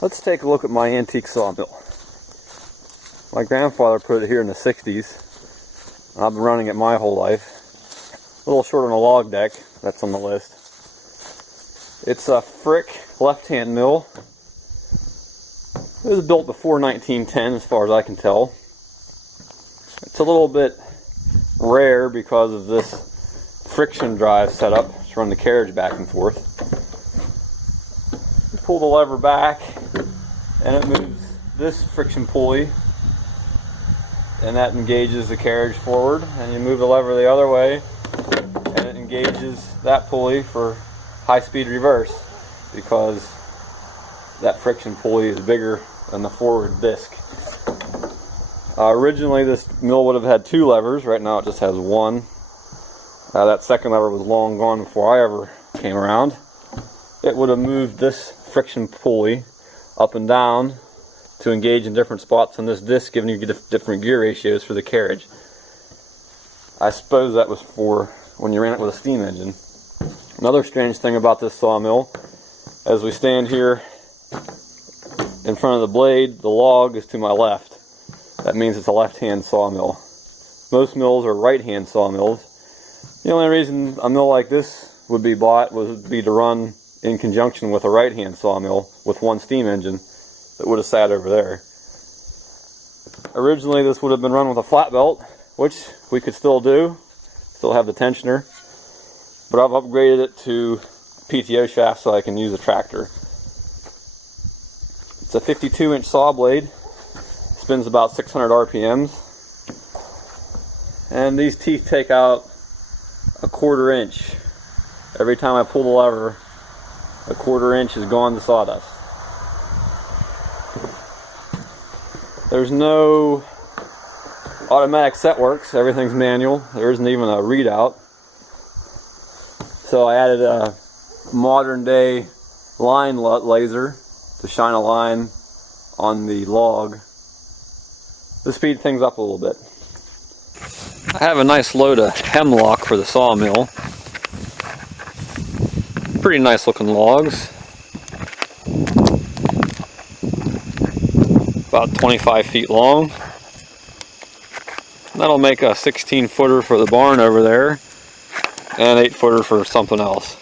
Let's take a look at my antique sawmill. My grandfather put it here in the 60s. I've been running it my whole life. A little short on a log deck, that's on the list. It's a Frick left-hand mill. It was built before 1910 as far as I can tell. It's a little bit rare because of this friction drive setup to run the carriage back and forth. You pull the lever back and it moves this friction pulley, and that engages the carriage forward, and you move the lever the other way and it engages that pulley for high-speed reverse because that friction pulley is bigger than the forward disc. Originally this mill would have had 2 levers. Right now it just has 1. That second lever was long gone before I ever came around. It would have moved this friction pulley up and down to engage in different spots on this disc, giving you different gear ratios for the carriage. I suppose that was for when you ran it with a steam engine. Another strange thing about this sawmill, as we stand here in front of the blade, the log is to my left. That means it's a left-hand sawmill. Most mills are right-hand sawmills. The only reason a mill like this would be bought would be to run in conjunction with a right-hand sawmill with 1 steam engine that would have sat over there. Originally this would have been run with a flat belt, which we could still do, still have the tensioner, but I've upgraded it to PTO shaft so I can use a tractor. It's a 52-inch saw blade, spins about 600 RPMs, and these teeth take out a 1/4 inch. Every time I pull the lever, a 1/4 inch is gone to sawdust. There's no automatic set works, everything's manual. There isn't even a readout. So I added a modern day line laser to shine a line on the log to speed things up a little bit. I have a nice load of hemlock for the sawmill. Pretty nice looking logs. About 25 feet long. That'll make a 16-footer for the barn over there and 8-footer for something else.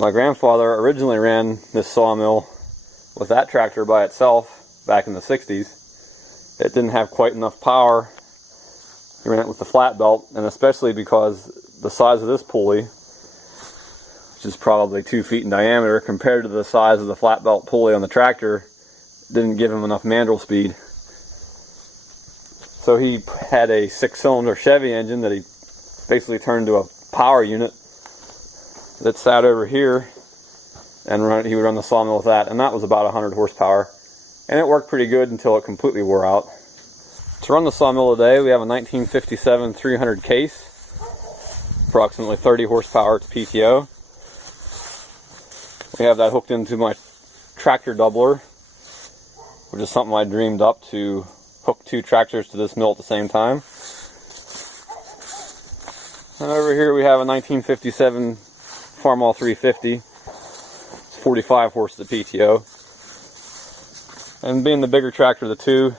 My grandfather originally ran this sawmill with that tractor by itself back in the 60s. It didn't have quite enough power. He ran it with the flat belt, and especially because the size of this pulley, which is probably 2 feet in diameter, compared to the size of the flat belt pulley on the tractor, didn't give him enough mandrel speed. So he had a 6-cylinder Chevy engine that he basically turned into a power unit that sat over here, and he would run the sawmill with that, and that was about 100 horsepower, and it worked pretty good until it completely wore out. To run the sawmill today, we have a 1957 300 case, approximately 30 horsepower to PTO. We have that hooked into my tractor doubler, which is something I dreamed up, to hook 2 tractors to this mill at the same time. And over here we have a 1957 Farmall 350. It's 45 horse at the PTO. And being the bigger tractor of the 2,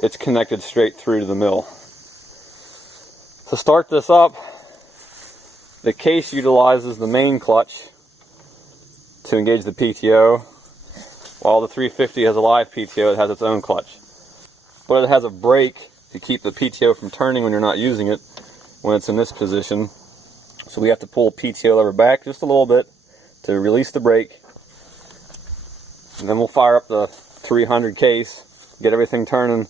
it's connected straight through to the mill. To start this up, the case utilizes the main clutch to engage the PTO, while the 350 has a live PTO that has its own clutch. But it has a brake to keep the PTO from turning when you're not using it, when it's in this position. So we have to pull the PTO lever back just a little bit to release the brake, and then we'll fire up the 300 case, get everything turning,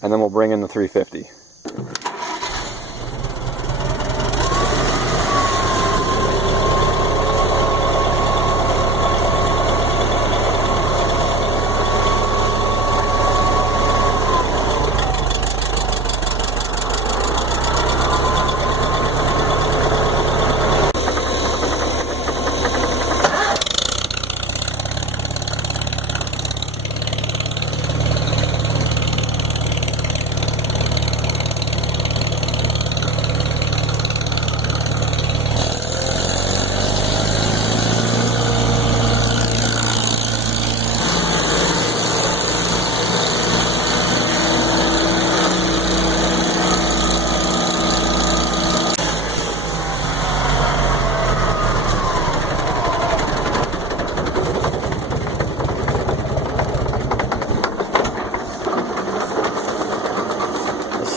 and then we'll bring in the 350.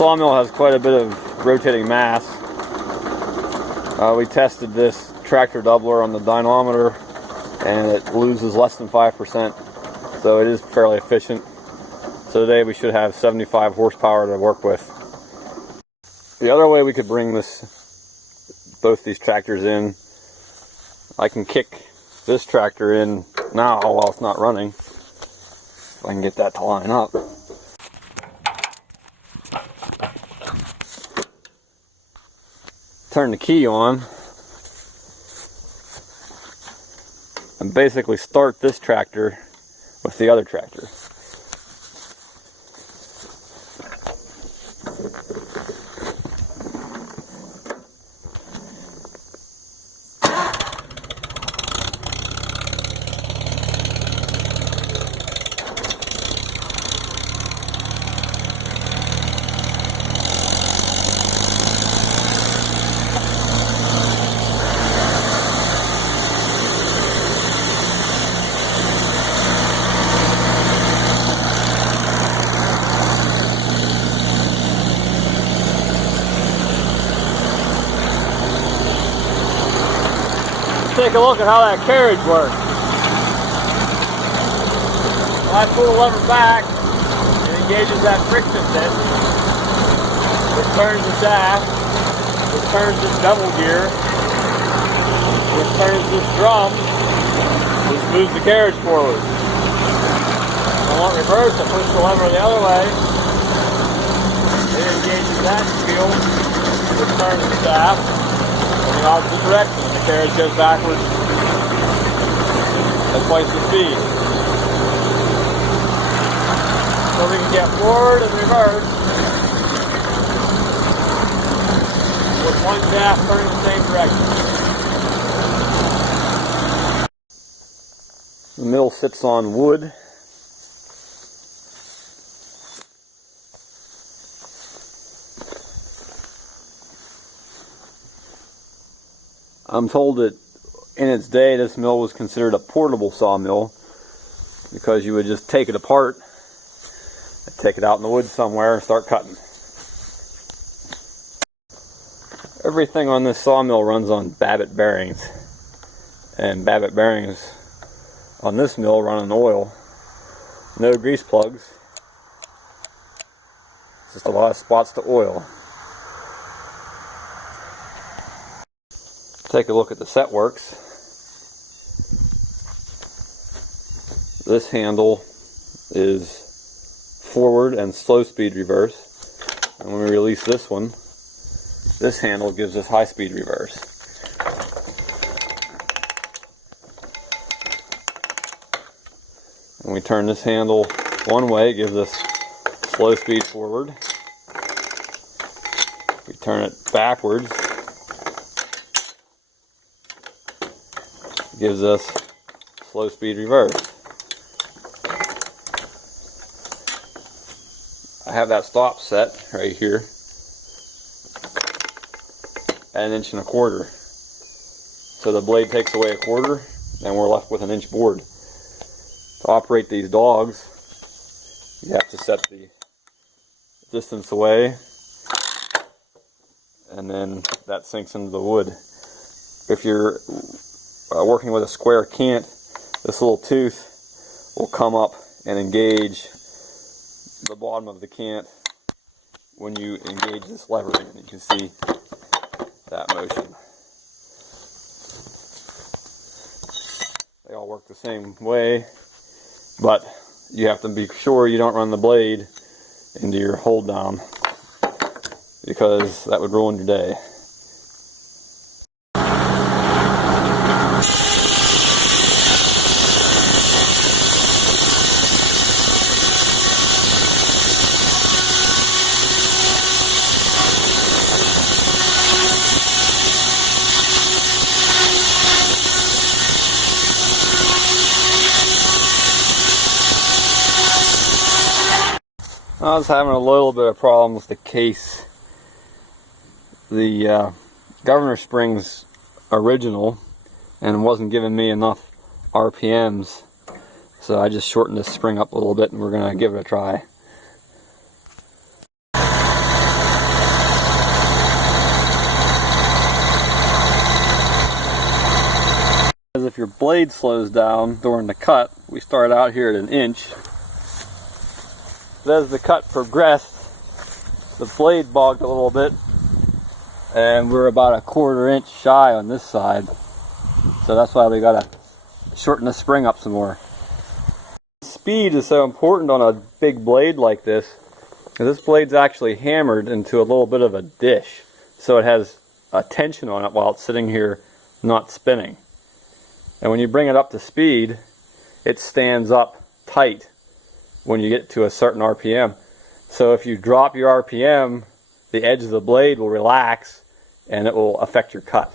sawmill has quite a bit of rotating mass. We tested this tractor doubler on the dynamometer and it loses less than 5%, so it is fairly efficient. So today we should have 75 horsepower to work with. The other way we could bring both these tractors in, I can kick this tractor in now while it's not running. If I can get that to line up. Turn the key on and basically start this tractor with the other tractor. Take a look at how that carriage works. When I pull the lever back, it engages that friction bit, which turns the shaft, which turns this double gear, which turns this drum, which moves the carriage forward. If I want reverse, I push the lever the other way. It engages that wheel, which turns the shaft in the opposite direction. The carriage goes backwards at twice the speed. So we can get forward and reverse with one shaft turning the same direction. The mill sits on wood. I'm told that in its day this mill was considered a portable sawmill because you would just take it apart and take it out in the woods somewhere and start cutting. Everything on this sawmill runs on Babbitt bearings, and Babbitt bearings on this mill run on oil. No grease plugs, just a lot of spots to oil. Take a look at the set works. This handle is forward and slow speed reverse, and when we release this one, this handle gives us high speed reverse. When we turn this handle one way, it gives us slow speed forward. If we turn it backwards, gives us slow speed reverse. I have that stop set right here at 1.25 inches. So the blade takes away 1/4 and we're left with 1-inch board. To operate these dogs, you have to set the distance away, and then that sinks into the wood. If you're working with a square cant, this little tooth will come up and engage the bottom of the cant when you engage this lever, and you can see that motion. They all work the same way, but you have to be sure you don't run the blade into your hold down, because that would ruin your day. I was having a little bit of problem with the case. The governor spring's original and wasn't giving me enough RPMs, so I just shortened this spring up a little bit and we're going to give it a try. As if your blade slows down during the cut, we start out here at 1 inch. But as the cut progressed, the blade bogged a little bit, and we're about 1/4 inch shy on this side. So that's why we gotta shorten the spring up some more. Speed is so important on a big blade like this, because this blade's actually hammered into a little bit of a dish, so it has a tension on it while it's sitting here not spinning. And when you bring it up to speed, it stands up tight when you get to a certain RPM. So if you drop your RPM, the edge of the blade will relax and it will affect your cut.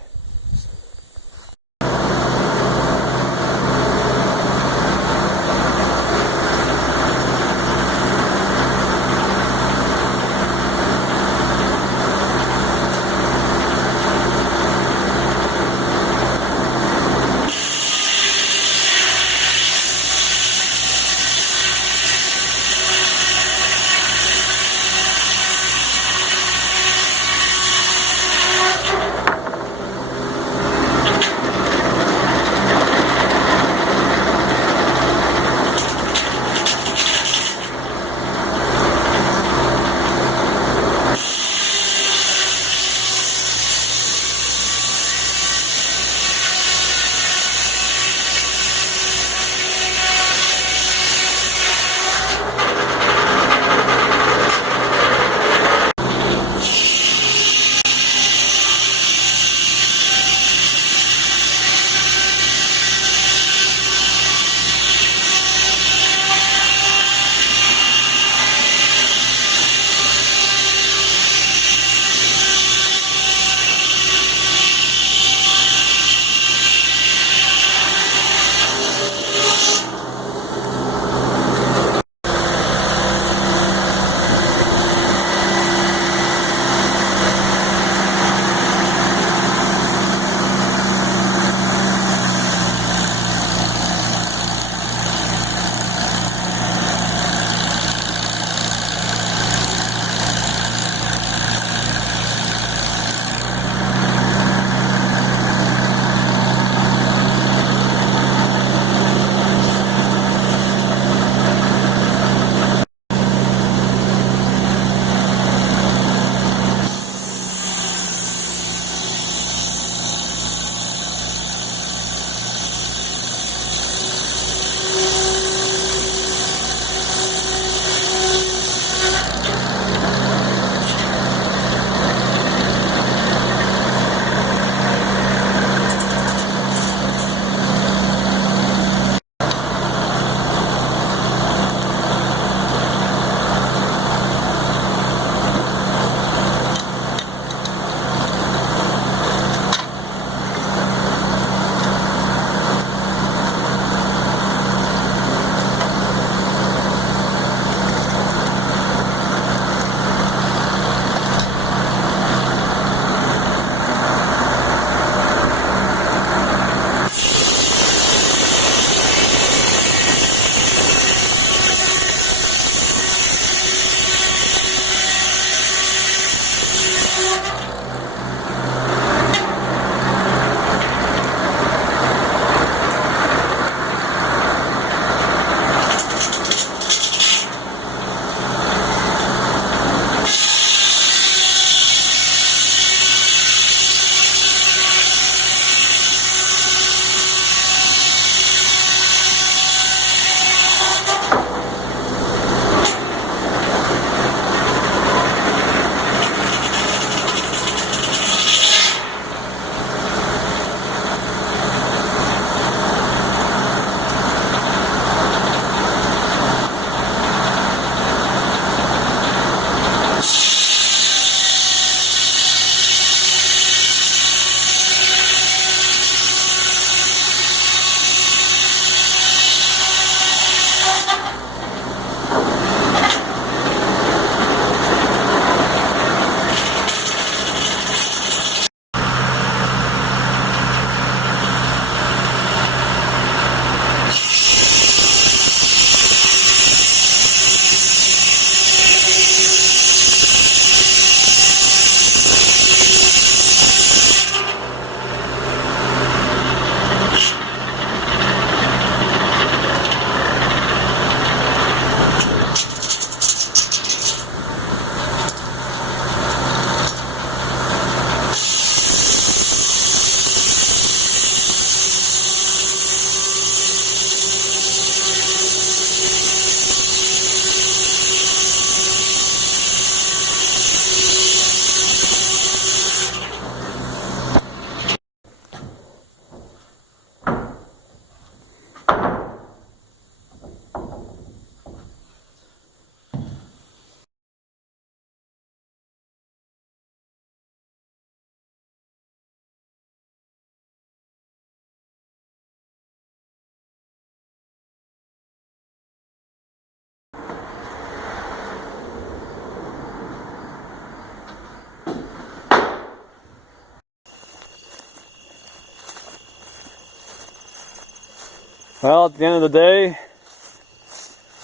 Well, at the end of the day,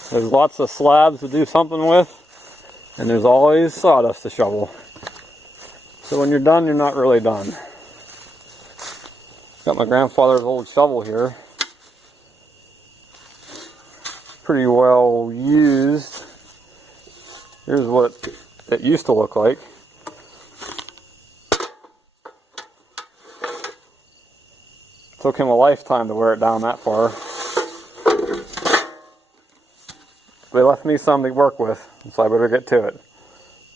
there's lots of slabs to do something with, and there's always sawdust to shovel. So when you're done, you're not really done. Got my grandfather's old shovel here. Pretty well used. Here's what it used to look like. Took him a lifetime to wear it down that far. They left me some to work with, so I better get to it.